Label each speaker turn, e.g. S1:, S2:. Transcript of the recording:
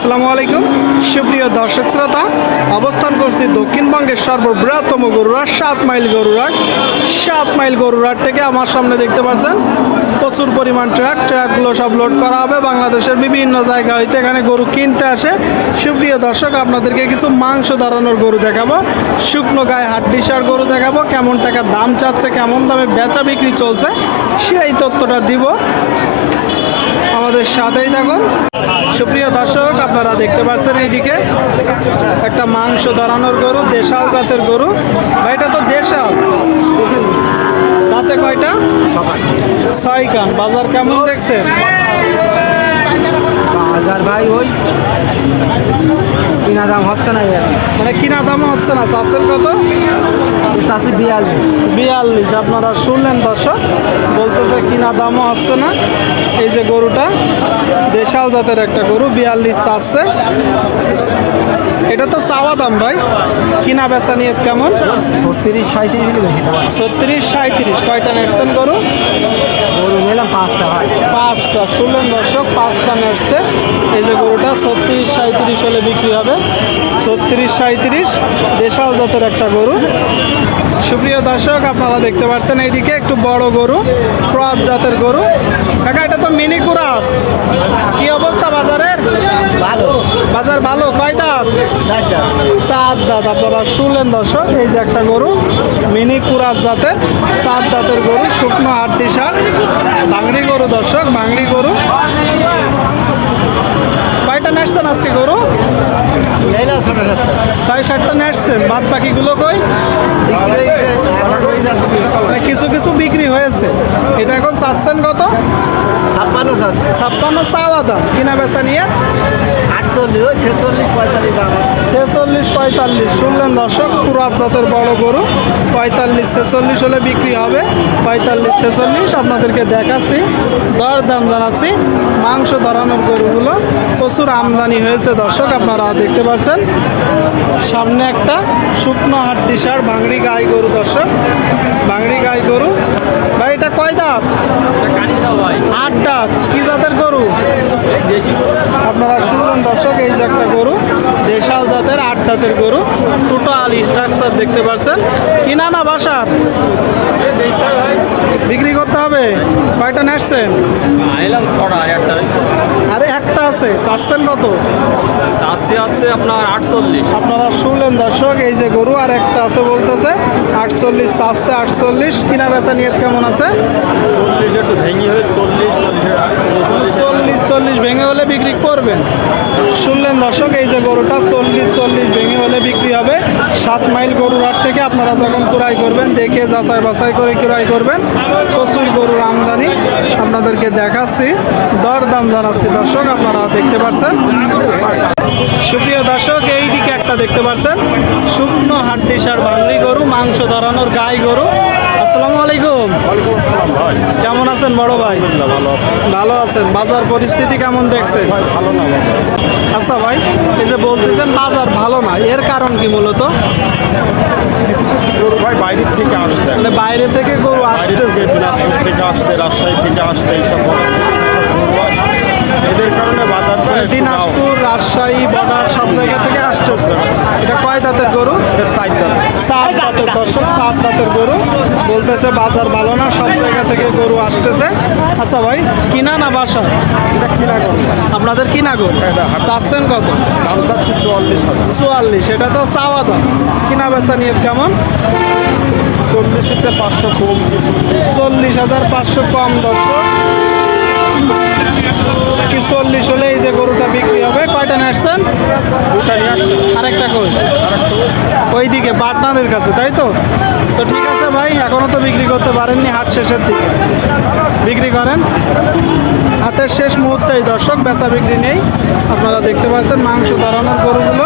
S1: আসসালামু আলাইকুম। সুপ্রিয় দর্শক শ্রোতা, অবস্থান করছি দক্ষিণবঙ্গের সর্ববৃহত্তম গরুরাট সাত মাইল গরুরাট সাত মাইল গরুরাট থেকে আমার সামনে দেখতে পাচ্ছেন, প্রচুর পরিমাণ ট্রাক। ট্রাকগুলো সব লোড করা হবে। বাংলাদেশের বিভিন্ন জায়গা হইতে এখানে গরু কিনতে আসে। সুপ্রিয় দর্শক, আপনাদেরকে কিছু মাংস দাঁড়ানোর গরু দেখাবো। শুকনো গায়ে হাড্ডিসার গরু দেখাবো। কেমন টাকা দাম চাচ্ছে, কেমন দামে বেচা বিক্রি চলছে, সেই তথ্যটা দিব। আমাদের সাথেই থাকুন। সুপ্রিয় দর্শক, আপনারা দেখতে পাচ্ছেন এইদিকে একটা মাংস দাঁড়ানোর গরু, দেশাল জাতের গরু। বা এটা তো দেশাল। তাতে কয়টা? ছয় কান। বাজার কেমন দেখছেন
S2: হাজার ভাই ওই কিনা দাম হচ্ছে না
S1: মানে কিনা দাম হচ্ছে না চাষের কত
S2: চাষি বিয়াল্লিশ।
S1: বিয়াল্লিশ আপনারা শুনলেন দর্শক বলতেছে কিনা দামও হচ্ছে না। এই যে গরুটা দেশাল জাতের একটা গরু বিয়াল্লিশ চাচ্ছে। এটা তো চাওয়া দাম ভাই। কিনা বেচা নিয়ে কেমন?
S2: ছত্রিশ সাঁত্রিশ
S1: ছত্রিশ সাঁত্রিশ কয়টা নেটছেন গরু
S2: গরু? নিলাম পাঁচটা, ভাই।
S1: পাঁচটা। শুনলেন দর্শক, পাঁচটা নেটছে এই যে গরুটা ছত্রিশ সাঁত্রিশ হলে বিক্রি হবে। ছত্রিশ সাঁত্রিশ দেশাল জাতের একটা গরু। সুপ্রিয় দর্শক, আপনারা দেখতে পাচ্ছেন এইদিকে একটু বড় গরু ক্রস জাতের গরু। কাকা, এটা তো মিনি কুরাস। কি অবস্থা বাজারের
S2: ভালো
S1: বাজার ভালো কয় দাম
S2: চারটা।
S1: চার দাঁত আপনারা শুনলেন দর্শক এই যে একটা গরু মিনি কুরাস জাতের চার দাঁতের গরু শুকনো হাড্ডি সার বাংড়ি গরু দর্শক বাংড়ি গরু। কয়টা নেটছেন আজকে গরু? ছয় সাতটা নেটছেন বাদ বাকিগুলো কই? মানে কিছু কিছু বিক্রি হয়েছে। এটা এখন চাচ্ছেন কত?
S2: ছাপ্পান্ন
S1: ছাপ্পান্ন চাওয়া দাম। কিনা বেচা নিয়ে?
S2: ছেচল্লিশ পঁয়তাল্লিশ
S1: শুনলেন দর্শক পুরাত জাতের বড় গরু। পঁয়তাল্লিশ ছেচল্লিশ হলে বিক্রি হবে। পঁয়তাল্লিশ ছেচল্লিশ আপনাদেরকে দেখাচ্ছি দর দাম জানাচ্ছি। মাংস ধরানোর গরুগুলো প্রচুর আমদানি হয়েছে দর্শক আপনারা দেখতে পাচ্ছেন। সামনে একটা শুকনো হাড্ডি সার ভাঙড়ি গাই গরু দর্শক। ভাঙড়ি গাই গরু। ভাই এটা কয় দাঁত? আট দাঁত। কি জাতের গরু? আপনারা শুনলেন দর্শক, এই যে একটা গরু, দেশাল জাতের আট দাঁতের গরু টোটাল স্ট্রাকচার দেখতে পাচ্ছেন। কিনা না বাসার বিক্রি করতে হবে? কয়টা
S3: একটা
S1: আরে একটা আছে, চাচ্ছেন কত?
S3: আছে আপনার আটচল্লিশ
S1: আপনারা শুনলেন দর্শক, এই যে গরু আর একটা আছে বলতেছে, আটচল্লিশ চাচ্ছে আটচল্লিশ। কিনা বেচা নিয়ে কেমন আছে?
S3: চল্লিশ একটু ভেঙে হয়ে চল্লিশ চল্লিশ।
S1: চল্লিশ ভেঙে হলে বিক্রি করবেন। শুনলেন দর্শক এই যে গরুটা চল্লিশ চল্লিশ ভেঙে হলে বিক্রি হবে। সাত মাইল গরুর হাট থেকে আপনারা যখন ক্রয় করবেন দেখে যাচাই বাছাই করে ক্রয় করবেন। প্রচুর গরুর আমদানি আপনাদেরকে দেখাচ্ছি। দর দাম জানাচ্ছি দর্শক আপনারা দেখতে পাচ্ছেন। সুপ্রিয় দর্শক এই দিকে একটা দেখতে পাচ্ছেন। শুকনো হাড্ডি সার বাংলি গরু মাংস ধরানোর গাই গরু। আসসালামু আলাইকুম। কেমন আছেন বড় ভাই? ভালো আছেন। বাজার পরিস্থিতি কেমন দেখছেন? ভালো না আচ্ছা ভাই এই যে বলতেছেন বাজার ভালো না এর কারণ কি মূলত?
S4: ভাই থেকে আসছে।
S1: মানে বাইরে থেকে গরু আসতেছে
S4: থেকে দিনাজপুর থেকে আসছে রাজশাহী থেকে আসছে এইসব বড় গরু আসছে। এদের কারণে বাজারটা
S1: মানে। দিনাজপুর রাজশাহী বর্ডার সব জায়গা থেকে আসতেছে। এটা কয় দাঁতের গরু। সাত দাঁতের দর্শক সাত দাঁতের গরু। বলতেছে বাজার ভালো না সব জায়গা থেকে গরু আসতেছে। আচ্ছা ভাই কিনা না বাসা?
S4: কিনা গরু।
S1: আপনাদের কিনা গরু? চাচ্ছেন কত?
S4: দাম চাচ্ছি চুয়াল্লিশ হাজার।
S1: চুয়াল্লিশ এটা তো চাওয়া দাম। কিনা বেচা নিয়ে কেমন?
S4: চল্লিশতে পাঁচশো কম
S1: চল্লিশ হাজার পাঁচশো কম দর্শক। চল্লিশ হলে এই যে গরুটা বিক্রি হবে কয়টা নেসছেন
S4: দুটা নিয়ে আসছে।
S1: আরেকটা কই? ওইদিকে পার্টনারের কাছে, তাই তো? তো ঠিক আছে ভাই এখনও তো বিক্রি করতে পারেননি হাট শেষের দিকে। বিক্রি করেন? হাটের শেষ মুহূর্তেই দর্শক, বেচা বিক্রি নেই। আপনারা দেখতে পাচ্ছেন মাংস ধরানোর গরুগুলো।